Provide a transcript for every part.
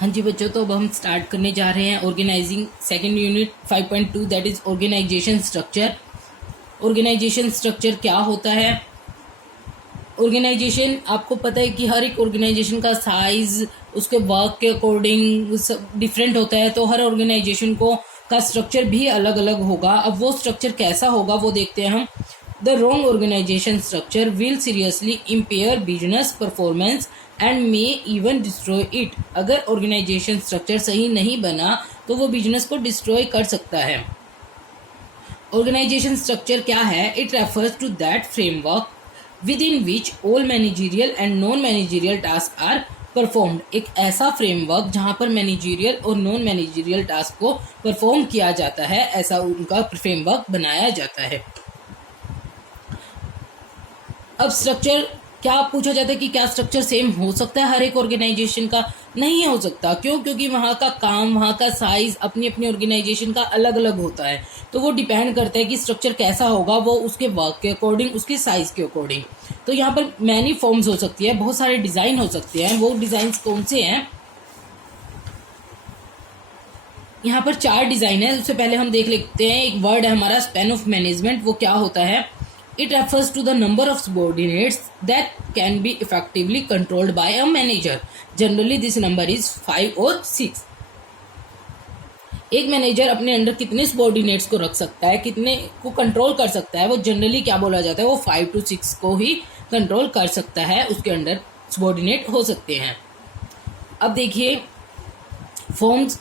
हाँ जी बच्चों, तो अब हम स्टार्ट करने जा रहे हैं organising second unit 5.2 that is organisation structure. Organisation structure क्या होता है? ऑर्गेनाइजेशन, आपको पता है कि हर एक ऑर्गेनाइजेशन का साइज उसके वर्क के अकॉर्डिंग डिफरेंट होता है, तो हर ऑर्गेनाइजेशन को का स्ट्रक्चर भी अलग अलग होगा। अब वो स्ट्रक्चर कैसा होगा वो देखते हैं हम। The wrong organisation structure will seriously impair business performance and may even destroy it. अगर ऑर्गेनाइजेशन स्ट्रक्चर सही नहीं बना तो वो बिजनेस को डिस्ट्रॉय कर सकता है। ऑर्गेनाइजेशन स्ट्रक्चर क्या है? It refers to that framework within which all managerial and non managerial tasks are performed। एक ऐसा फ्रेमवर्क जहां पर मैनेजरियल और नॉन मैनेजरियल टास्क को परफॉर्म किया जाता है, ऐसा उनका फ्रेमवर्क बनाया जाता है। अब स्ट्रक्चर क्या पूछा जाता है कि क्या स्ट्रक्चर सेम हो सकता है हर एक ऑर्गेनाइजेशन का? नहीं हो सकता। क्यों? क्योंकि वहाँ का काम, वहाँ का साइज अपनी अपनी ऑर्गेनाइजेशन का अलग अलग होता है। तो वो डिपेंड करता है कि स्ट्रक्चर कैसा होगा, वो उसके वर्क के अकॉर्डिंग, उसके साइज के अकॉर्डिंग। तो यहाँ पर मैनी फॉर्म्स हो सकती है, बहुत सारे डिजाइन हो सकते हैं। वो डिजाइन कौन से हैं? यहाँ पर 4 डिजाइन है। उससे पहले हम देख लेते हैं, एक वर्ड है हमारा स्पैन ऑफ मैनेजमेंट। वो क्या होता है? It refers to the number of subordinates that can be effectively controlled by a manager. Generally, this number is 5 or 6. एक मैनेजर अपने अंडर कितने सबॉर्डिनेट्स को रख सकता है, कितने को कंट्रोल कर सकता है, वो जनरली क्या बोला जाता है? वो 5 to 6 को ही कंट्रोल कर सकता है, उसके अंडर सबॉर्डिनेट हो सकते हैं। अब देखिए, फॉर्म्स,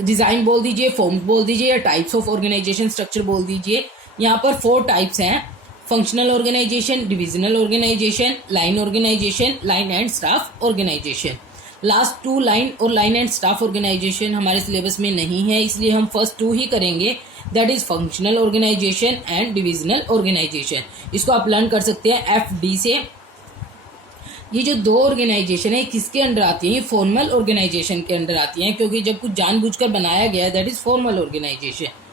डिजाइन बोल दीजिए, फॉर्म्स बोल दीजिए, या टाइप्स ऑफ ऑर्गेनाइजेशन स्ट्रक्चर बोल दीजिए। यहाँ पर 4 टाइप्स हैं: functional organisation, divisional organisation, line organisation, line and staff organisation. Last 2 line और लाइन एंड स्टाफ ऑर्गेनाइजेशन हमारे सिलेबस में नहीं है, इसलिए हम फर्स्ट 2 ही करेंगे, that is functional organisation and divisional organisation. इसको आप लर्न कर सकते हैं FD से। ये जो 2 ऑर्गेनाइजेशन है किसके अंडर आती है? फॉर्मल ऑर्गेनाइजेशन के अंडर आती हैं, क्योंकि जब कुछ जानबूझकर बनाया गया है, that is formal organisation.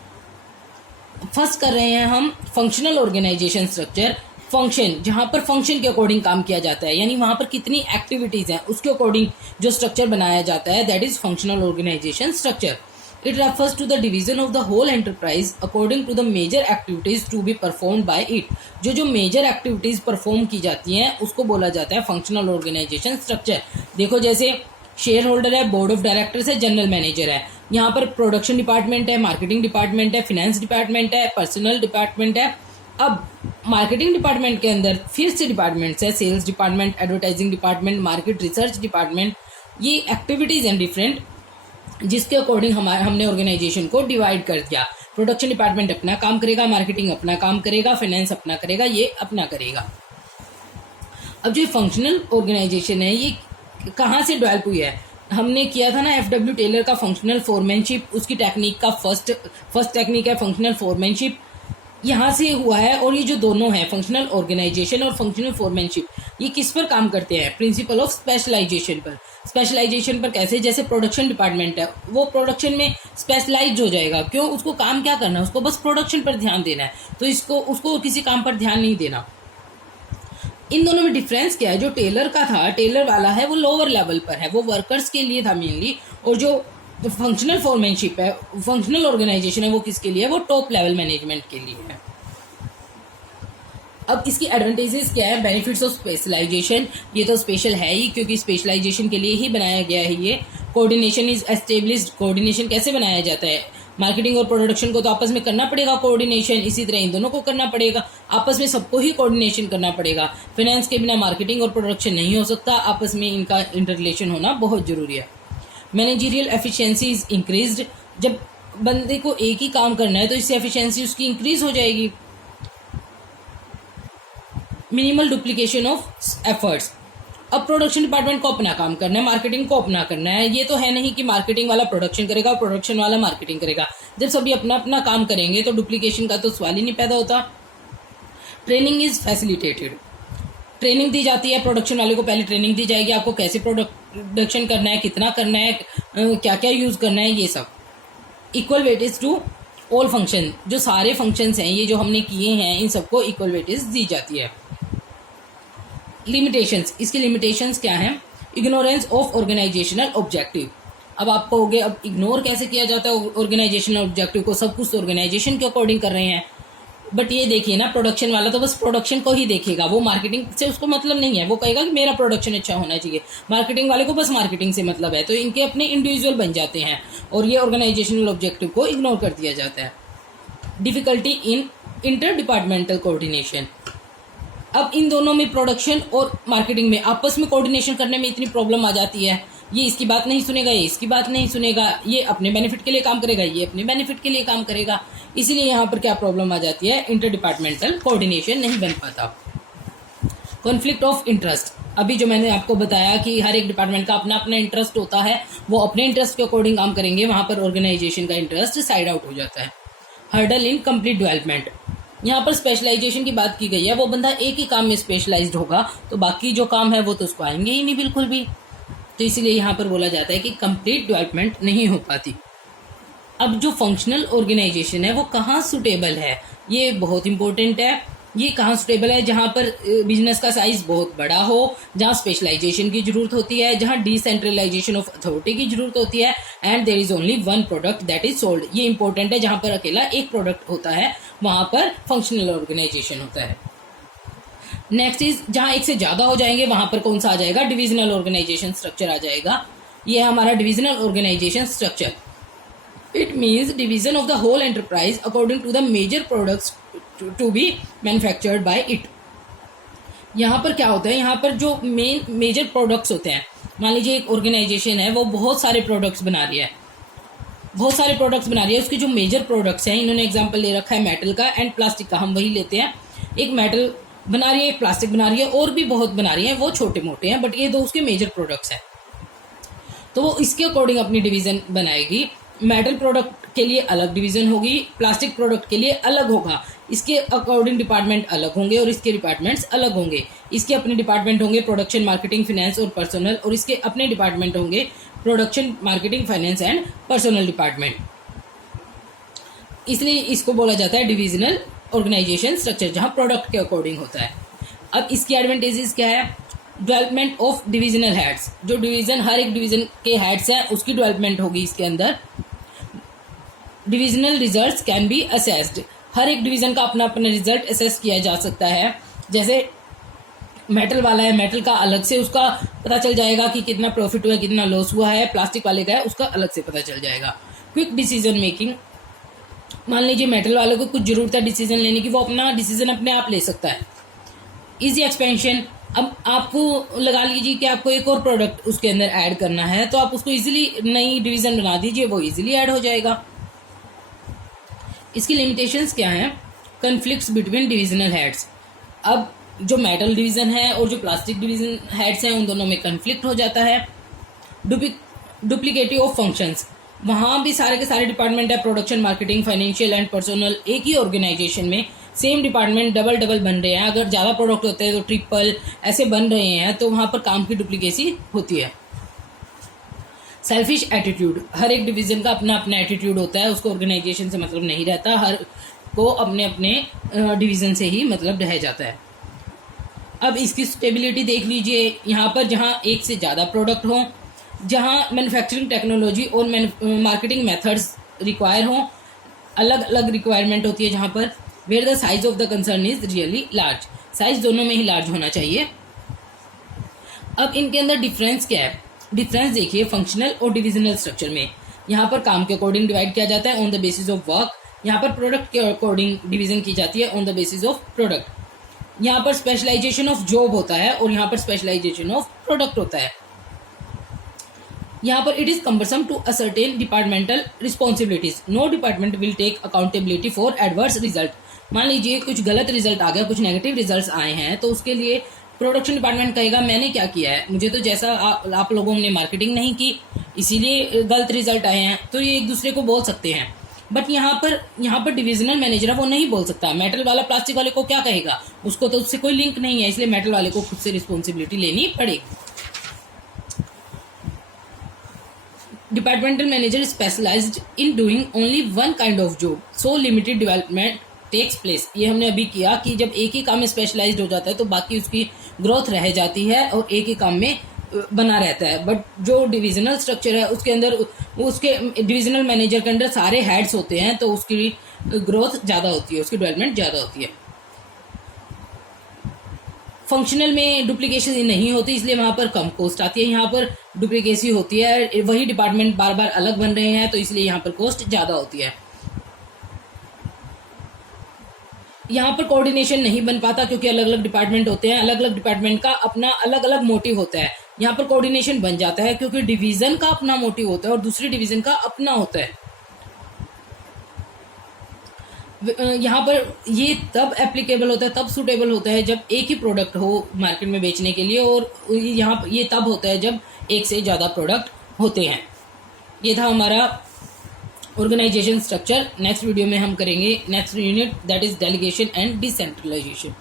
First कर रहे हैं हम फंक्शनल ऑर्गेनाइजेशन स्ट्रक्चर। फंक्शन, जहां पर फंक्शन के अकॉर्डिंग काम किया जाता है, यानी वहां पर कितनी एक्टिविटीज हैं उसके अकॉर्डिंग जो स्ट्रक्चर बनाया जाता है, that is functional organisation structure. It refers to the division of the whole enterprise according to the major activities to be perform by it. जो मेजर एक्टिविटीज परफॉर्म की जाती हैं उसको बोला जाता है फंक्शनल ऑर्गेनाइजेशन स्ट्रक्चर। देखो, जैसे शेयर होल्डर है, बोर्ड ऑफ डायरेक्टर्स है, जनरल मैनेजर है। यहाँ पर प्रोडक्शन डिपार्टमेंट है, मार्केटिंग डिपार्टमेंट है, फाइनेंस डिपार्टमेंट है, पर्सनल डिपार्टमेंट है। अब मार्केटिंग डिपार्टमेंट के अंदर फिर से डिपार्टमेंट्स है: sales department, advertising department, market research department. ये एक्टिविटीज हैं डिफरेंट, जिसके अकॉर्डिंग हमने ऑर्गेनाइजेशन को डिवाइड कर दिया। प्रोडक्शन डिपार्टमेंट अपना काम करेगा, मार्केटिंग अपना काम करेगा, फाइनेंस अपना करेगा, ये अपना करेगा। अब जो फंक्शनल ऑर्गेनाइजेशन है ये कहाँ से डेवलप हुई है? हमने किया था ना FW टेलर का फंक्शनल फोरमैनशिप, उसकी टेक्निक का फर्स्ट टेक्निक है फंक्शनल फोरमैनशिप, यहाँ से हुआ है। और ये जो दोनों है, फंक्शनल ऑर्गेनाइजेशन और फंक्शनल फोरमैनशिप, ये किस पर काम करते हैं? प्रिंसिपल ऑफ स्पेशलाइजेशन पर। स्पेशलाइजेशन पर कैसे? जैसे प्रोडक्शन डिपार्टमेंट है, वो प्रोडक्शन में स्पेशलाइज हो जाएगा। क्यों? उसको काम क्या करना है? उसको बस प्रोडक्शन पर ध्यान देना है, तो उसको किसी काम पर ध्यान नहीं देना। इन दोनों में डिफरेंस क्या है? जो टेलर का था, टेलर वाला है, वो लोअर लेवल पर है, वो वर्कर्स के लिए था मेनली। और जो फंक्शनल फोरमैनशिप है, फंक्शनल ऑर्गेनाइजेशन है, वो किसके लिए है? वो टॉप लेवल मैनेजमेंट के लिए है। अब इसकी एडवांटेजेस क्या है? बेनिफिट्स ऑफ स्पेशलाइजेशन, ये तो स्पेशल है ही, क्योंकि स्पेशलाइजेशन के लिए ही बनाया गया है ये। Coordination is established. कोऑर्डिनेशन कैसे बनाया जाता है? मार्केटिंग और प्रोडक्शन को तो आपस में करना पड़ेगा कोऑर्डिनेशन, इसी तरह इन दोनों को करना पड़ेगा, आपस में सबको ही कोऑर्डिनेशन करना पड़ेगा। फाइनेंस के बिना मार्केटिंग और प्रोडक्शन नहीं हो सकता, आपस में इनका इंटर रिलेशन होना बहुत जरूरी है। Managerial efficiency is increased. जब बंदे को एक ही काम करना है तो इससे एफिशिएंसी उसकी इंक्रीज हो जाएगी। Minimal duplication of efforts. अब प्रोडक्शन डिपार्टमेंट को अपना काम करना है, मार्केटिंग को अपना करना है। ये तो है नहीं कि मार्केटिंग वाला प्रोडक्शन करेगा और प्रोडक्शन वाला मार्केटिंग करेगा। जब सभी अपना अपना काम करेंगे तो डुप्लीकेशन का तो सवाल ही नहीं पैदा होता। Training is facilitated. ट्रेनिंग दी जाती है, प्रोडक्शन वाले को पहले ट्रेनिंग दी जाएगी, आपको कैसे प्रोडक्शन करना है, कितना करना है, क्या क्या यूज करना है, ये सब। Equal weightage to all function. जो सारे फंक्शंस हैं ये जो हमने किए हैं, इन सबको इक्वल वेटेज दी जाती है। लिमिटेशंस, इसकी लिमिटेशंस क्या हैं? Ignorance of organisational objective. अब आप कहोगे अब इग्नोर कैसे किया जाता है ऑर्गेनाइजेशनल ऑब्जेक्टिव को, सब कुछ ऑर्गेनाइजेशन के अकॉर्डिंग कर रहे हैं। बट ये देखिए ना, प्रोडक्शन वाला तो बस प्रोडक्शन को ही देखेगा, वो मार्केटिंग से उसको मतलब नहीं है। वो कहेगा कि मेरा प्रोडक्शन अच्छा होना चाहिए, मार्केटिंग वाले को बस मार्केटिंग से मतलब है। तो इनके अपने इंडिविजुअल बन जाते हैं और ये ऑर्गेनाइजेशनल ऑब्जेक्टिव को इग्नोर कर दिया जाता है। Difficulty in inter departmental coordination. अब इन दोनों में, प्रोडक्शन और मार्केटिंग में आपस में कोऑर्डिनेशन करने में इतनी प्रॉब्लम आ जाती है। ये इसकी बात नहीं सुनेगा, ये इसकी बात नहीं सुनेगा, ये अपने बेनिफिट के लिए काम करेगा, ये अपने बेनिफिट के लिए काम करेगा। इसीलिए यहाँ पर क्या प्रॉब्लम आ जाती है, इंटर डिपार्टमेंटल कोऑर्डिनेशन नहीं बन पाता। Conflict of interest. अभी जो मैंने आपको बताया कि हर एक डिपार्टमेंट का अपना अपना इंटरेस्ट होता है, वो अपने इंटरेस्ट के अकॉर्डिंग काम करेंगे, वहां पर ऑर्गेनाइजेशन का इंटरेस्ट साइड आउट हो जाता है। Hurdle in complete development. यहाँ पर स्पेशलाइजेशन की बात की गई है, वो बंदा एक ही काम में स्पेशलाइज्ड होगा तो बाकी जो काम है वो तो उसको आएंगे ही नहीं बिल्कुल भी। तो इसीलिए यहाँ पर बोला जाता है कि कंप्लीट डेवलपमेंट नहीं हो पाती। अब जो फंक्शनल ऑर्गेनाइजेशन है वो कहाँ सुटेबल है, ये बहुत इंपॉर्टेंट है। ये कहाँ सुटेबल है, जहाँ पर बिजनेस का साइज बहुत बड़ा हो, जहाँ स्पेशलाइजेशन की जरूरत होती है, जहाँ डिसेंट्रलाइजेशन ऑफ अथॉरिटी की जरूरत होती है, and there is only one product that is sold. ये इंपॉर्टेंट है, जहाँ पर अकेला एक प्रोडक्ट होता है वहां पर फंक्शनल ऑर्गेनाइजेशन होता है। नेक्स्ट इज, जहाँ एक से ज्यादा हो जाएंगे वहां पर कौन सा आ जाएगा, डिविजनल ऑर्गेनाइजेशन स्ट्रक्चर आ जाएगा। ये है हमारा divisional organisation structure. It means division of the whole enterprise according to the major products to be manufactured by it. यहाँ पर क्या होता है, यहाँ पर जो मेजर प्रोडक्ट्स होते हैं, मान लीजिए एक ऑर्गेनाइजेशन है वो बहुत सारे प्रोडक्ट्स बना रही है, उसके जो मेजर प्रोडक्ट्स हैं, इन्होंने एग्जांपल ले रखा है मेटल का एंड प्लास्टिक का, हम वही लेते हैं। एक मेटल बना रही है, एक प्लास्टिक बना रही है, और भी बहुत बना रही है, वो छोटे मोटे हैं, बट ये दो उसके मेजर प्रोडक्ट्स हैं। तो वो इसके अकॉर्डिंग अपनी डिवीजन बनाएगी। मेटल प्रोडक्ट के लिए अलग डिवीजन होगी, प्लास्टिक प्रोडक्ट के लिए अलग होगा, इसके अकॉर्डिंग डिपार्टमेंट अलग होंगे और इसके डिपार्टमेंट्स अलग होंगे। इसके अपने डिपार्टमेंट होंगे प्रोडक्शन, मार्केटिंग, फाइनेंस और पर्सनल, और इसके अपने डिपार्टमेंट होंगे production, marketing, finance and personal department. इसलिए इसको बोला जाता है डिविजनल ऑर्गेनाइजेशन स्ट्रक्चर, जहां प्रोडक्ट के अकॉर्डिंग होता है। अब इसकी एडवांटेजेस क्या है, डेवलपमेंट ऑफ डिविजनल हेड्स। जो डिवीजन, हर एक डिवीजन के हेड्स हैं उसकी डेवलपमेंट होगी इसके अंदर। Divisional results can be assessed. हर एक डिवीजन का अपना अपना रिजल्ट असेस किया जा सकता है। जैसे मेटल वाला है, मेटल का अलग से उसका पता चल जाएगा कि कितना प्रॉफिट हुआ है, कितना लॉस हुआ है। प्लास्टिक वाले का है, उसका अलग से पता चल जाएगा। Quick decision making. मान लीजिए मेटल वाले को कुछ जरूरत है डिसीजन लेने की, वो अपना डिसीजन अपने आप ले सकता है। Easy expansion. अब आपको लगा लीजिए कि आपको एक और प्रोडक्ट उसके अंदर ऐड करना है, तो आप उसको इजीली नई डिवीजन बना दीजिए, वो इजीली ऐड हो जाएगा। इसकी लिमिटेशंस क्या हैं, कन्फ्लिक्ट्स बिटवीन डिविजनल हेड्स। अब जो मेटल डिवीजन है और जो प्लास्टिक डिवीजन हेड्स हैं, उन दोनों में कन्फ्लिक्ट हो जाता है। डुप्लीकेटिव ऑफ फंक्शंस। वहां भी सारे के सारे डिपार्टमेंट है, production, marketing, financial and personal, एक ही ऑर्गेनाइजेशन में सेम डिपार्टमेंट डबल डबल बन रहे हैं। अगर ज्यादा प्रोडक्ट होते हैं तो ट्रिपल ऐसे बन रहे हैं, तो वहां पर काम की डुप्लीकेसी होती है। Selfish attitude. हर एक डिवीजन का अपना अपना एटीट्यूड होता है, उसको ऑर्गेनाइजेशन से मतलब नहीं रहता, हर को अपने अपने डिवीजन से ही मतलब रह जाता है। अब इसकी स्टेबिलिटी देख लीजिए, यहाँ पर जहाँ एक से ज़्यादा प्रोडक्ट हो, जहाँ मैन्युफैक्चरिंग टेक्नोलॉजी और मार्केटिंग मेथड्स रिक्वायर हो, अलग अलग रिक्वायरमेंट होती है, जहाँ पर where the size of the concern is really large. Size दोनों में ही लार्ज होना चाहिए। अब इनके अंदर डिफरेंस क्या है, डिफरेंस देखिए फंक्शनल और डिविजनल स्ट्रक्चर में। यहाँ पर काम के अकॉर्डिंग डिवाइड किया जाता है on the basis of work, यहाँ पर प्रोडक्ट के अकॉर्डिंग डिवीजन की जाती है on the basis of product. यहाँ पर स्पेशलाइजेशन ऑफ जॉब होता है और यहाँ पर स्पेशलाइजेशन ऑफ प्रोडक्ट होता है। यहाँ पर it is cumbersome to ascertain departmental responsibilities, no department will take accountability for adverse result. मान लीजिए कुछ गलत रिजल्ट आ गया, कुछ नेगेटिव रिजल्ट आए हैं, तो उसके लिए प्रोडक्शन डिपार्टमेंट कहेगा मैंने क्या किया है, मुझे तो जैसा आप लोगों ने मार्केटिंग नहीं की इसीलिए गलत रिजल्ट आए हैं, तो ये एक दूसरे को बोल सकते हैं। बट यहाँ पर डिविजनल मैनेजर है वो नहीं बोल सकता। मेटल वाला प्लास्टिक वाले को क्या कहेगा, उसको तो उससे कोई लिंक नहीं है, इसलिए मेटल वाले को खुद से रिस्पॉन्सिबिलिटी लेनी पड़ेगी। Departmental manager specialised in doing only one kind of job, so limited development takes place. ये हमने अभी किया कि जब एक ही काम में स्पेशलाइज्ड हो जाता है तो बाकी उसकी ग्रोथ रह जाती है और एक ही काम में बना रहता है, बट जो डिविजनल स्ट्रक्चर है उसके अंदर उसके डिविजनल मैनेजर के अंदर सारे हेड्स होते हैं, तो उसकी ग्रोथ ज़्यादा होती है, उसकी डेवलपमेंट ज़्यादा होती है। फंक्शनल में डुप्लीकेशन नहीं होती, इसलिए वहाँ पर कम कॉस्ट आती है। यहाँ पर डुप्लीकेसी होती है, वही डिपार्टमेंट बार बार अलग बन रहे हैं, तो इसलिए यहाँ पर कॉस्ट ज़्यादा होती है। यहाँ पर कोऑर्डिनेशन नहीं बन पाता क्योंकि अलग अलग डिपार्टमेंट होते हैं, अलग अलग डिपार्टमेंट का अपना अलग अलग मोटिव होता है। यहाँ पर कोऑर्डिनेशन बन जाता है क्योंकि डिवीजन का अपना मोटिव होता है और दूसरी डिवीजन का अपना होता है। यहाँ पर ये तब एप्लीकेबल होता है, तब सूटेबल होता है जब एक ही प्रोडक्ट हो मार्केट में बेचने के लिए, और यहाँ ये तब होता है जब एक से ज़्यादा प्रोडक्ट होते हैं। ये था हमारा ऑर्गेनाइजेशन स्ट्रक्चर। नेक्स्ट वीडियो में हम करेंगे next unit, that is delegation and decentralisation.